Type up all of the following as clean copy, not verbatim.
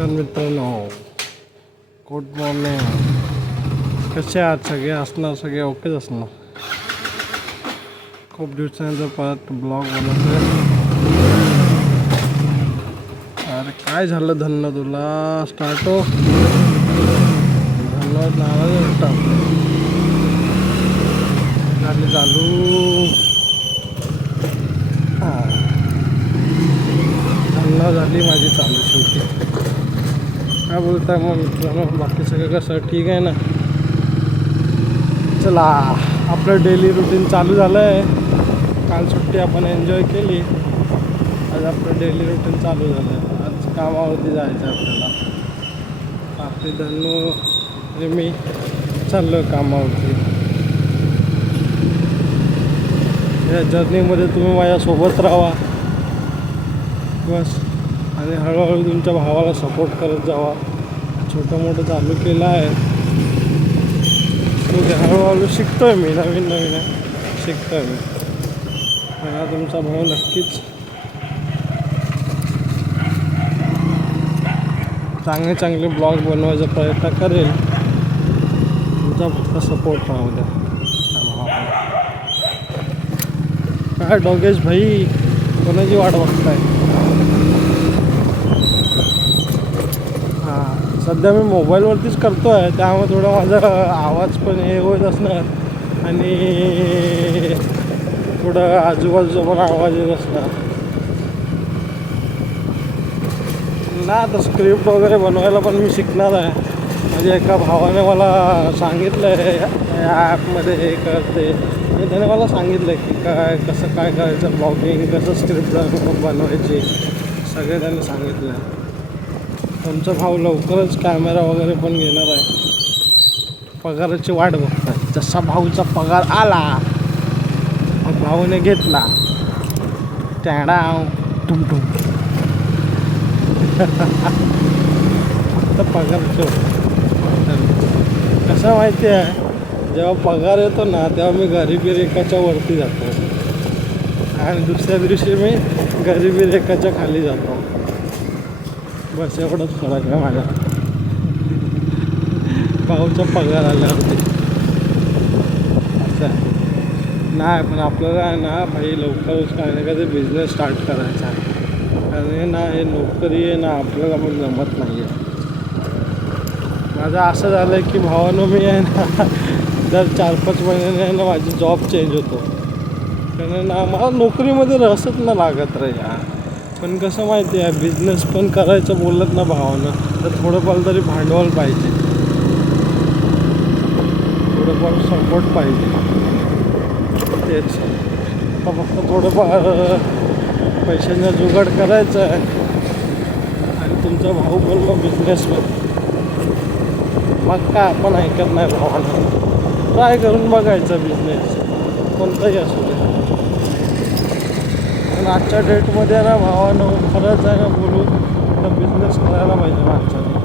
नमस्कार मित्रांनो, good morning. कसे आहात सगळे? असणार सगळे ओकेच असणार. खूप दिवसानंतर परत ब्लॉग बनवतोय. अरे काय झालं धन्य तुला? स्टार्ट हो धन्यवाद नावाज झाली चालू. धन्य झाली माझी चालू शेवटी. काय बोलताय मग मित्रांनो? बाकी सगळं कसं ठीक आहे ना? चला, आपलं डेली रुटीन चालू झालं आहे. काल सुट्टी आपण एन्जॉय केली. आज आपलं डेली रुटीन चालू झालं आहे. आज कामावरती जायचं आहे आपल्याला. आपली धन्नू मी चाललो आहे कामावरती. या जर्नीमध्ये तुम्ही माझ्यासोबत राहा बस. आणि हळूहळू तुमच्या भावाला सपोर्ट करत जावा. छोटं मोठं चालू केलं आहे. म्हणजे हळूहळू शिकतो आहे मी. नवीन शिकतो आहे मी. मला तुमचा भाऊ नक्कीच चांगले चांगले ब्लॉग बनवायचा प्रयत्न करेल. तुमचा फक्त सपोर्ट राहू द्या. काय डोगेश भाई, कोणाची वाट बघताय? सध्या मी मोबाईलवरतीच करतो आहे, त्यामुळे थोडा माझा आवाज पण हे होत असणार आणि थोडं आजूबाजूचा पण आवाज येत असणार ना. आता स्क्रिप्ट वगैरे बनवायला पण मी शिकणार आहे. म्हणजे एका भावाने मला सांगितलं आहे या ॲपमध्ये हे करते. त्याने मला सांगितलं की कसं काय करायचं, ब्लॉगिंग कसं स्क्रिप्ट बनवायची, सगळे त्याने सांगितलं आहे. तुमचा भाऊ लवकरच कॅमेरा वगैरे पण घेणार आहे. पगाराची वाट बघतात. जसा भाऊचा पगार आला मग भाऊने घेतला टॅडा टुमटुम. फक्त पगारचं कसं माहिती आहे, जेव्हा पगार येतो ना तेव्हा मी गरिबी रेखाच्या वरती जातो आणि दुसऱ्या दिवशी मी गरिबी रेखाच्या खाली जातो. बस एवढंच फरक आहे माझा भाऊचा पगार आल्यावरती. असं आहे नाही. पण आपल्याला आहे ना भाई लवकरच काय ना काय बिझनेस स्टार्ट करायचा आहे. कारण ना हे नोकरी आहे ना आपल्याला पण जमत नाही आहे. माझं असं झालं आहे की भावानं मी आहे ना दर 4-5 महिन्याने आहे ना माझी जॉब चेंज होतो. कारण ना मला नोकरीमध्ये रसच ना लागत रे यार. पण कसं माहिती आहे, बिझनेस पण करायचं बोलत ना भावानं तर थोडंफार तरी भांडवल पाहिजे, थोडंफार सपोर्ट पाहिजे. तेच आता फक्त थोडंफार पैशांचा जुगाड करायचं आहे. आणि तुमचा भाऊ पण मग बिझनेसमध्ये. मग काय आपण ऐकत नाही भावानं. ट्राय करून बघायचा बिझनेस कोणताही असू दे. पण आजच्या डेटमध्ये ना भावानं खरंच आहे ना बोलू तर बिझनेस करायला पाहिजे माणसाने.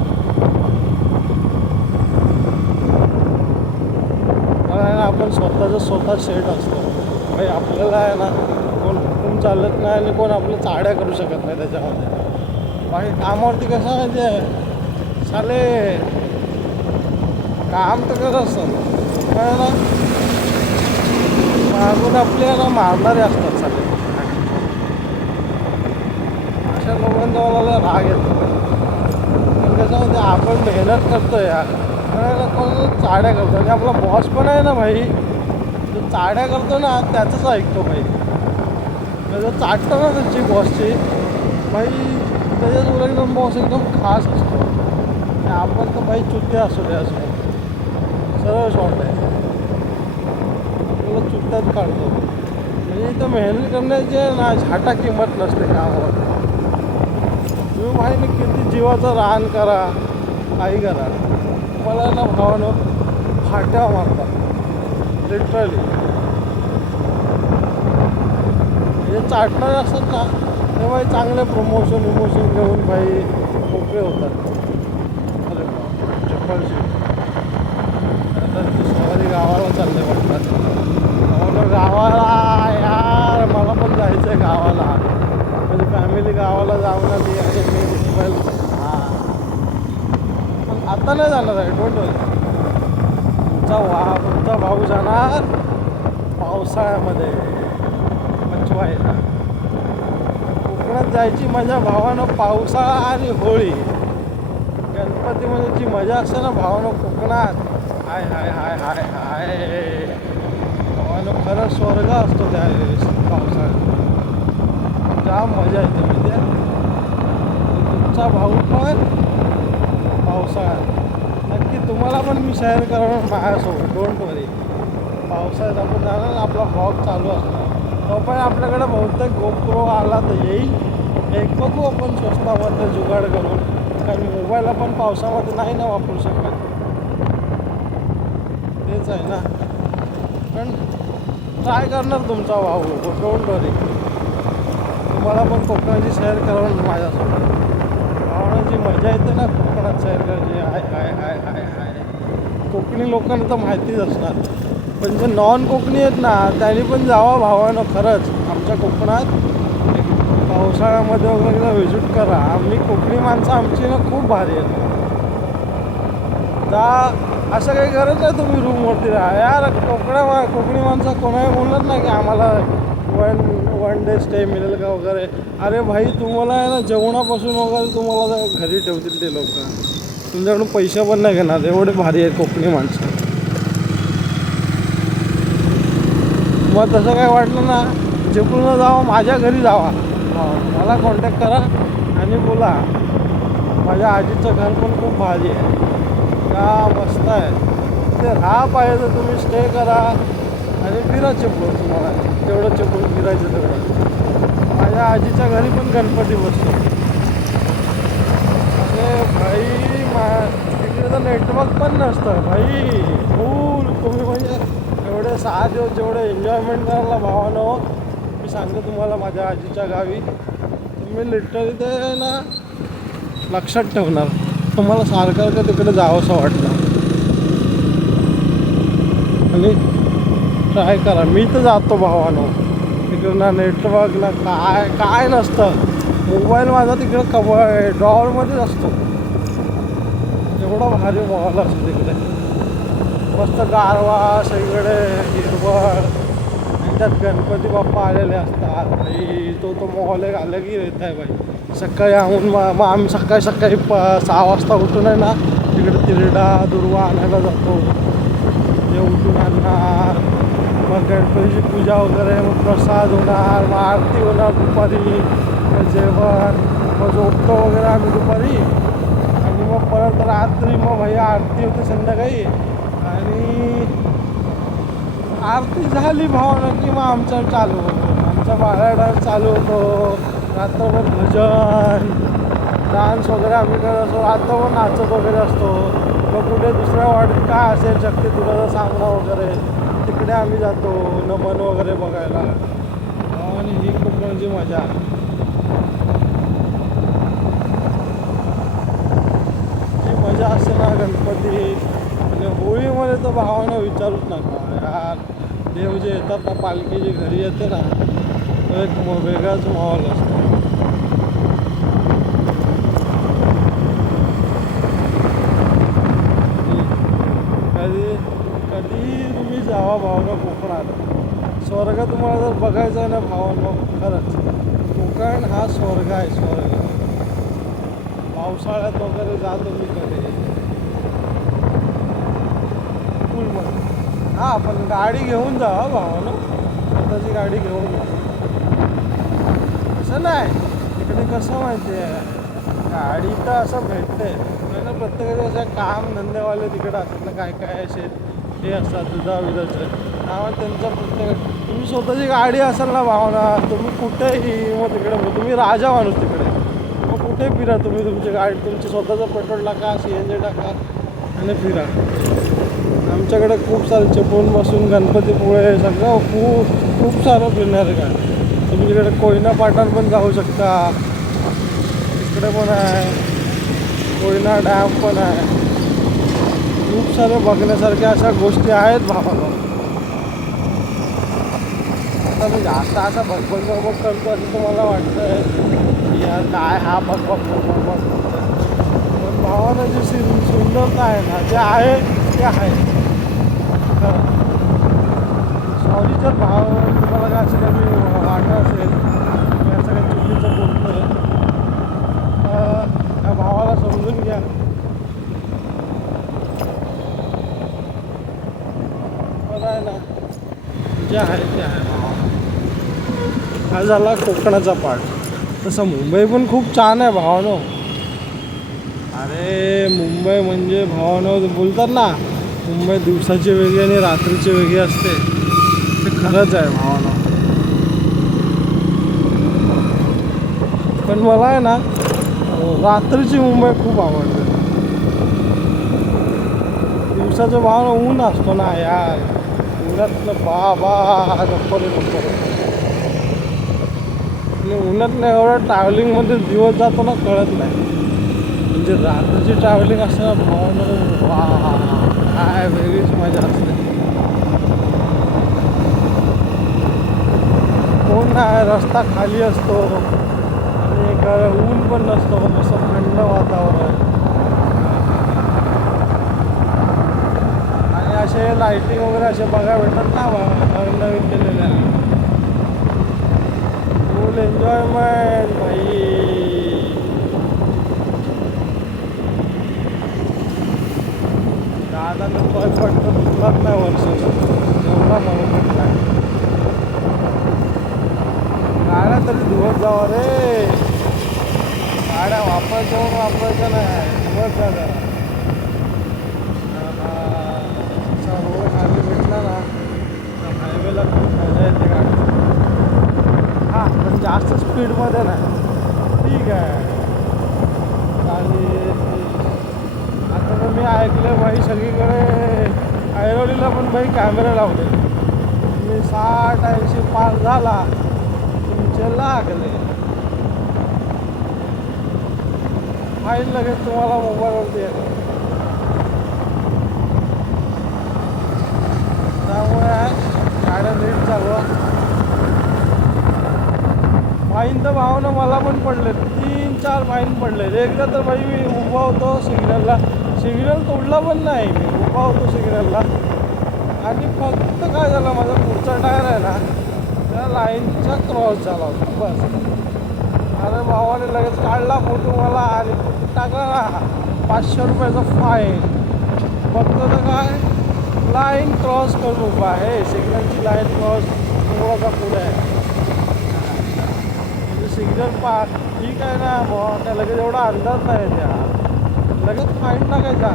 कारण आपण स्वतः सेट असतो भाई. आपल्याला आहे ना कोण हुकूम चालत नाही आणि कोण आपल्या चाड्या करू शकत नाही त्याच्यामध्ये. बाकी कामावरती कसं माहिती आहे, साले काम तर करत असतं काय ना, मागून आपल्याला मारणारे असतात साले. अशा लोकांचा मला राग येतो. पण कसं आपण मेहनत करतो यार, कोण चाड्या करतो. आणि आपला बॉस पण आहे ना भाई, जो चाड्या करतो ना त्याचंच ऐकतो भाई. जर चाटतो ना त्याची बॉसची भाई, त्याच्यासोबत एकदम बॉस एकदम खास असतो. आणि आपण तर भाई चुत्ते असू दे असो, सरळ शॉर्ट आहे आपल्याला चुत्त्यात काढतो. म्हणजे इथं मेहनत करण्याची ना झाटा किंमत नसते कामावर. तुम्ही माहिती किती जीवाचं रान करा, काही करा, मला ना भावानं फाट्या मारतात लिटरली. हे चाटणारे असतात ना तेव्हा चांगले प्रमोशन घेऊन भाई मोकळे होतात. अरे चप्पलशी आता सवारी गावाला चालले वाटतात. गावाला यार मला पण जायचं आहे गावाला. म्हणजे फॅमिली गावाला जाऊन आली आणि मी मोबाईल आता नाही जाणार आहे, डोंट वरी. तुमचा भाऊ जाणार पावसाळ्यामध्ये मच्छवायला. कोकणात जायची मजा भावानं पावसाळा आणि होळी. गणपतीमध्ये जी मजा असते ना भावानं कोकणात, हाय हाय हाय हाय हाय भावानं खरं स्वर्ग असतो त्यावेळेस पावसाळ्यात. जाम मजा येते म्हणजे. तुमचा भाऊ पण पावसाळ्यात नक्की तुम्हाला पण मी शेअर करणार माझ्यासोबत, डोंट वरी. पावसाळ्यात आपण जाणार, आपला ब्लॉग चालू असणार. तो पण आपल्याकडे बहुतेक गोप्रो आला तर येईल. एक बघू आपण स्वस्तामध्ये जुगाड करून, कारण मोबाईल आपण पावसामध्ये नाही ना वापरू शकत. तेच आहे ना, पण ट्राय करणार तुमचा भाऊ, डोंट वरी. तुम्हाला पण कोकणाची सैर करून माझ्यासोबत. भावनाची मजा येते ना कोकणात सैर करायची. हाय हाय हाय हाय हाय. कोकणी लोकांना तर माहितीच असणार, पण जे नॉन कोकणी आहेत ना त्यांनी पण जावा भावानं खरंच आमच्या कोकणात. पावसाळ्यामध्ये वगैरे व्हिजिट करा. आम्ही कोकणी माणसं आमची ना खूप भारी आहेत. असं काही गरज आहे तुम्ही रूमवरती राहा यार. कोकणी माणसं कोणाही बोलणार नाही की आम्हाला वन डे स्टे मिळेल का वगैरे. अरे भाई तुम्हाला आहे ना जेवणापासून वगैरे तुम्हाला घरी ठेवतील ते लोक. तुमच्याकडून पैसे पण नाही घेणार, एवढे भारी आहेत कोकणी माणसं. मग तसं काय वाटलं ना, चिपळूणला जावा, माझ्या घरी जावा, मला कॉन्टॅक्ट करा आणि बोला. माझ्या आजीचं घर पण खूप भारी आहे, का मस्त आहे. ते राहा पाहिजे तर तुम्ही स्टे करा आणि फिरा चिपळूण. तुम्हाला तेवढं चिपळूण फिरायचं तेवढं. माझ्या आजीच्या घरी पण गणपती बसतो. अरे भाई तिकडे तर नेटवर्क पण नसतं भाई. फुल तुम्ही म्हणजे एवढे 6 दिवस जेवढे एन्जॉयमेंट करायला भावानं, मी सांगतो तुम्हाला माझ्या आजीच्या गावी, तुम्ही लिटरली ते ना लक्षात ठेवणार. तुम्हाला सारखं तिकडे जावंसं वाटलं. आणि ट्राय करा. मी तर जातो भावानं, तिकडे ना नेटवर्क ना काय नसतं. मोबाईल माझा तिकडे ड्रॉवरमध्येच असतो. एवढा भारी माहोल असतो तिकडे. मस्त गारवा सगळीकडे, हिरवळ, आणि त्यात गणपती बाप्पा आलेले असतात भाई. तो माहोल एक अलगही येत आहे भाई. सकाळी मग आम्ही सकाळी 6 वाजता उठून आहे ना तिकडे तिरडा दुर्वा आणायला जातो. ते उठून आणणार, मग गणपतीची पूजा वगैरे, मग प्रसाद होणार, मग आरती होणार दुपारी, मग जेवण, मग झोपतो वगैरे आम्ही दुपारी. आणि मग परत रात्री मग भाई आरती होते संध्याकाळी. आणि आरती झाली भावना की मग आमचा चालू होतो, आमचा बाराडान्स चालू होतो. रात्रभर भजन डान्स वगैरे आम्ही करत असतो. रात्रभर नाचत वगैरे असतो. मग कुठे दुसऱ्या वाडीत काय असेल शक्ती तुला सांगणं वगैरे, तिकडे आम्ही जातो नमन वगैरे बघायला. आणि ही खूप म्हणजे मजा. ही मजा असते ना गणपती आणि होळीमध्ये तर भावानं विचारूच नका यार. देव जे येतात ना, पालखी जी घरी येते ना, तो एक वेगळाच माहोल असतो. कधी तुम्ही जावा भावना कोकणात. स्वर्ग तुम्हाला जर बघायचं आहे ना भावांनो, खरंच कोकण हा स्वर्ग आहे, स्वर्ग. पावसाळ्यात वगैरे जातो मी कधी फुलमध्ये. हां, पण गाडी घेऊन जा भावानो, स्वतःची गाडी घेऊन जा. असं नाही, तिकडे कसं माहिती आहे, गाडी तर असं भेटते ना प्रत्येकाचे. असं काम धंदेवाले तिकडे असतात ना, काय असे हे असतात दुधाविधाचे. त्यामुळे त्यांचं प्रत्येक, तुम्ही स्वतःची गाडी असेल ना भावना, तुम्ही कुठेही मग तिकडे तुम्ही राजा माणूस तिकडे. मग कुठे फिरा तुम्ही, तुमची गाडी, तुमचं स्वतःचं पेट्रोल टाका, CNG टाका आणि फिरा. आमच्याकडे खूप सारे चिपळूणपासून गणपतीपुळे सगळं खूप सारं फिरणारे काय. तुम्ही तिकडे कोयना पाटण पण जाऊ शकता, तिकडे पण आहे. कोयना डॅम पण आहे. खूप सारे बघण्यासारख्या अशा गोष्टी आहेत भावाला. आता मी जास्त असा बघ करतो असं तुम्हाला वाटतं की यार काय हा बघ. पण भावानं जी सुंदरता आहे ना, जे आहे ते आहे. सॉरी जर भाव तुम्हाला काय असं काही वाटत असेल मी असं काही चुकीचं बोलतो त्या भावाला समजून घ्या. बरं आहे ना, जे आहे ते आहे. हा झाला कोकणाचा पार्ट. तसं मुंबई पण खूप छान आहे भावानो. अरे मुंबई म्हणजे भावानो बोलतात ना, मुंबई दिवसाची वेगळी आणि रात्रीची वेगळी असते. ते खरंच आहे भावानो. पण मला आहे ना रात्रीची मुंबई खूप आवडते. दिवसाचं भावानो ऊन असतो ना यार, उन्हातलं बाबा गप्पले गप्पले. आणि उन्हातनं एवढं ट्रॅव्हलिंगमध्ये दिवस जातो ना कळत नाही. म्हणजे रात्रीची ट्रॅव्हलिंग असते ना भावानं, वा काय वेगळीच मजा असते. कोण नाही, रस्ता खाली असतो आणि ऊन पण नसतो, मस्त थंड वातावरण. आणि असे लाईटिंग वगैरे असे बघायला भेटतात ना नवीन नवीन केलेल्या. फुल एन्जॉयमेंट भाई. दादानं पटकन उठलाच नाही वर्ष एवढा मला म्हटला. गाड्या तरी धुवत जावा रे, गाड्या वापरायच्या नाही, धुवत जा जरा. असा रोड खाली भेटला ना हायवेला खूप मजा येते गाडी. हां पण जास्त स्पीडमध्ये नाही, ठीक आहे. आणि आता तर मी ऐकलं भाई सगळीकडे ऐरोलीला पण भाई कॅमेरे लावले. तुम्ही 60-80 पार झाला तुमचे लागले फाईल लगेच तुम्हाला मोबाईलवरती येते. त्यामुळे गाड्या नीट चालवा. फाईन तर भावनं मला पण पडले, 3-4 फाईन पडले. एकदा तर भाई मी उभा होतो सिग्नलला, सिग्नल तोडला पण नाही, मी उभा होतो सिग्नलला आणि फक्त काय झालं, माझा पुढचा टायर आहे ना त्या लाईनचा क्रॉस झाला होता बस. अरे भावाने लगेच काढला फोटो मला आणि टाकला ना 500 रुपयाचा फाईन. फक्त तर काय लाईन क्रॉस करून उभा आहे, सिग्नलची लाईन क्रॉस थोडासा पुढे आहे. सिग्नल ठीक आहे ना भावा, त्या लगेच एवढा अंदाज नाही त्या, लगेच फाईन टाकायचा.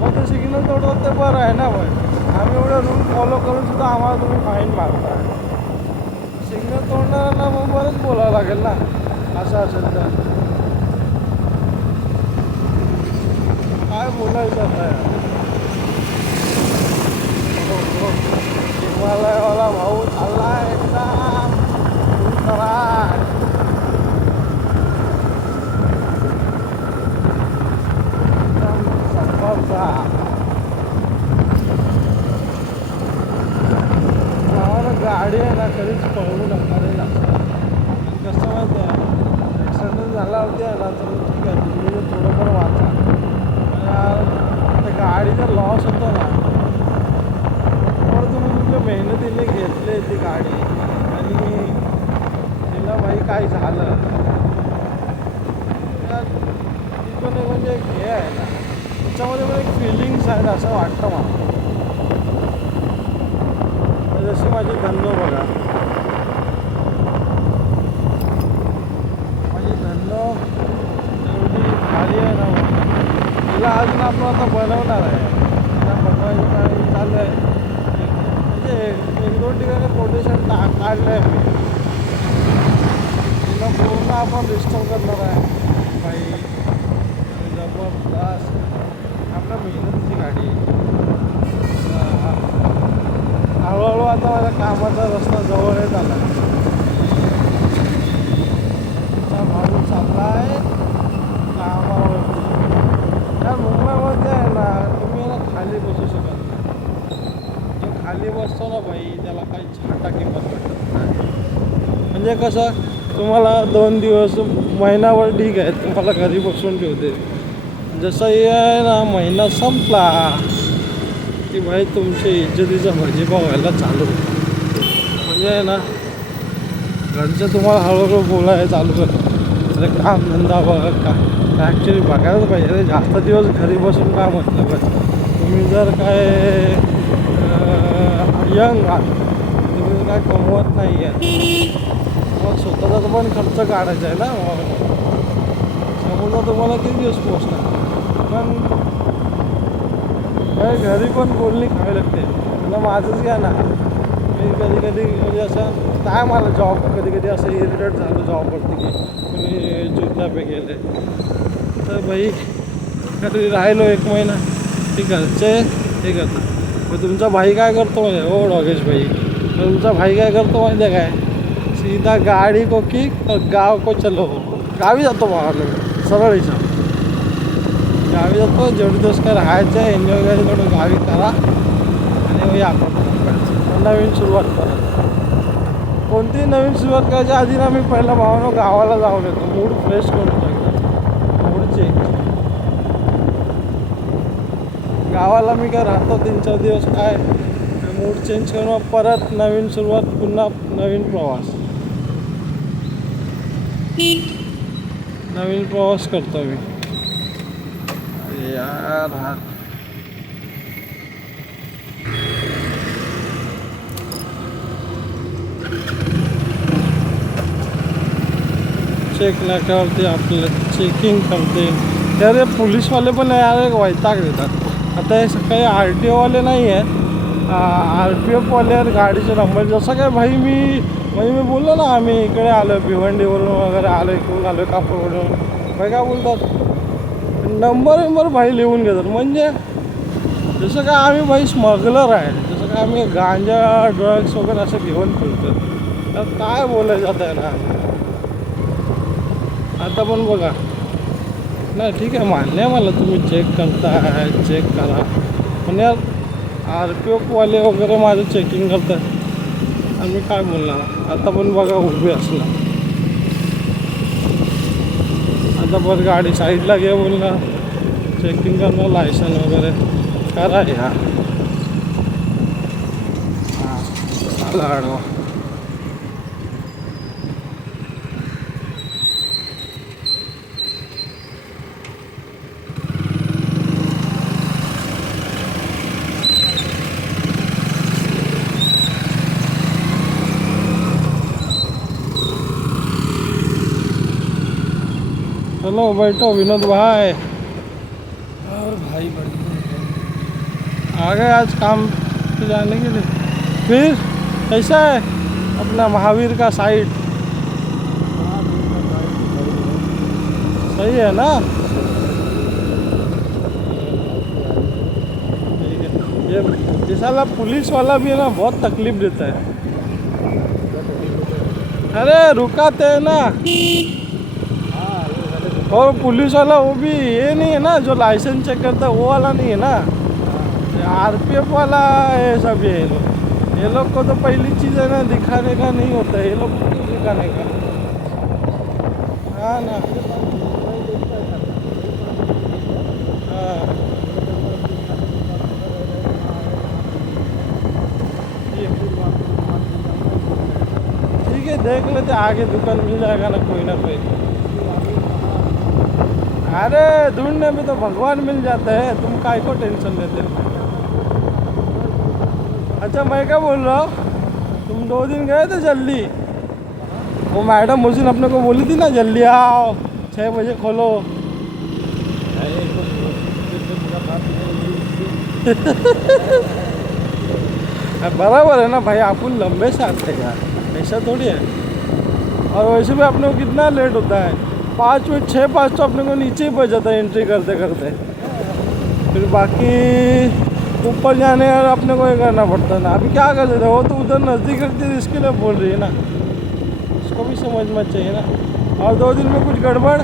मग ते सिग्नल तोडतात ते बरं आहे ना. पण आम्ही एवढे रूल फॉलो करून सुद्धा आम्हाला तुम्ही फाईन मारता. सिग्नल तोडणाऱ्यांना मग बरंच बोलावं लागेल ना असं असेल तर. काय बोलायचं आता हिमालयवाला भाऊ चालला एकदम खराब. गाडी आहे ना कधीच पळवू नका रे लागतं. आणि कसं माहिती आहे, ॲक्सिडेंट झाला होती आहे ना तर ठीक आहे तुम्ही थोडंफार वाचा. त्या गाडीचा लॉस होतो ना, तर तुम्ही तुमच्या मेहनतीने घेतले ती गाडी आणि तिला भाई काय झालं ती पण म्हणजे हे आहे ना, त्याच्यामध्ये पण एक फिलिंग्स आहेत असं वाटतं मला. जशी माझी धन्नो बघा, माझी धन्नो एवढी भारी आहे ना, तिला अजून आपण आता बनवणार आहे. तिला बनवायची काही चालू आहे, म्हणजे 1-2 ठिकाणी कोटेशन काढलं आहे मी. तिला पूर्ण आपण रिस्टोर करणार आहे भाई. जबरदस्त आपल्या मेहनतीची गाडी. हळूहळू आता माझ्या कामाचा रस्ता जवळ येत आला. भाऊ चालला आहे कामावरती. या मुंबईमध्ये आहे ना तुम्ही ना खाली बसू शकत नाही. जो खाली बसतो ना भाई त्याला काही छाटा किंमत भेटत नाही. म्हणजे कसं तुम्हाला 2 दिवस महिनाभर ठीक आहे, तुम्हाला घरी बसून ठेवते. जसं आहे ना महिना संपला की भाई तुमच्या इज्जतीचा भाजीपाव व्हायला चालू म्हणजे आहे ना घरचं तुम्हाला हळूहळू बोलायला चालू करतो अरे काम धंदा बघा का ॲक्च्युली बघायलाच पाहिजे अरे जास्त दिवस घरी बसून काय म्हटलं पाहिजे तुम्ही जर काय यंग आहात तुम्ही काय कमवत नाही आहे मग स्वतःचा पण खर्च काढायचा आहे ना समजा तुम्हाला किती दिवस पोचणार पण घरी पण बोलणी खावी लागते मला माझंच घ्या ना मी कधी कधी म्हणजे असं काय मला जॉब कधी कधी असं इरिटेट झालं जॉबवरती की तुम्ही चुपचापे गेले तर भाई कधी राहिलो 1 महिना ते घरचे हे करतात मग तुमचा भाई काय करतो म्हणजे हो डॉगेश भाई तुमचा भाई काय करतो माहिती आहे काय सीधा गाडी को किक और गाव को चलो गावी जातो भावाला सरळ हिसाब गावी जातो जेवढे दिवस काय राहायचं आहे एन्जॉय करायचं तेवढं गावी करा आणि मग आपण नवीन सुरुवात करा कोणतीही नवीन सुरुवात करायच्या आधी ना मी पहिला भावानं गावाला जाऊन येतो मूड फ्रेश करून टाकतो मूड चेंज गावाला मी काय राहतो 3-4 दिवस काय मूड चेंज करून परत नवीन सुरुवात पुन्हा नवीन प्रवास करतो मी यार हा चेक नाक्यावरती आपल्याला चेकिंग करते त्यारे पोलीसवाले पण यार वैताग देतात आता हे सकाळी RTO वाले नाही आहेत RPF गाडीचे नंबर जसं काय भाई मी बोललो ना आम्ही इकडे आलो भिवंडीवरून वगैरे आलो इकडून आलो कापूरवरून भाई काय बोलतात नंबर भाई लिहून घेतात म्हणजे जसं काय आम्ही भाई स्मगलर आहे जसं काय आम्ही गांजा ड्रग्स वगैरे असं घेऊन फिरतो तर काय बोलायचं जात आहे ना आता पण बघा नाही ठीक आहे मान्य आहे मला तुम्ही चेक करताय चेक करा पण यार RPF वाले वगैरे माझं चेकिंग करतात आणि मी काय बोलणार आता पण बघा उभी असणार आता पण गाडी साईडला घे बोलणार चेकिंग करणार लायसन वगैरे करा ह्या आला आडवा चलो बैठो विनोद भाई और भाई बढ़िया आ गए आज काम पे जाने के लिए फिर कैसा है अपना महावीर का साइट सही है ना ये साला पुलिस वाला भी है ना बहुत तकलीफ देता है अरे रुकाते हैं ना और पुलिस वाला वो भी ये नहीं है ना जो लाइसेंस चेक करता है वो वाला नहीं है ना RPF वाला ये सब ये लोग को तो पहली चीज़ है ना दिखाने का नहीं होता है ये लोग को दिखाने का हाँ ना हाँ ठीक है देख लेते आगे दुकान मिल जाएगा ना कोई अरे ढूंढने में तो भगवान मिल जाते हैं तुम काय को टेंशन लेते हो अच्छा मैं क्या बोल रहा हूँ तुम 2 दिन गए थे जल्दी वो मैडम उस दिन अपने को बोली थी ना जल्दी आओ 6 बजे खोलो बराबर है ना भाई अपन लंबे से आते हैं यार ऐसा थोड़ी है और वैसे भी अपने को कितना लेट होता है 5 मिनट 6-5 तो अपने को नीचे ही पहुंच जाता है एंट्री करते करते फिर बाकी ऊपर जाने और अपने को ये करना पड़ता है ना अभी क्या कर सकते वो तो उधर नज़दीक रखती है इसके लिए बोल रही है ना उसको भी समझना चाहिए ना और 2 दिन में कुछ गड़बड़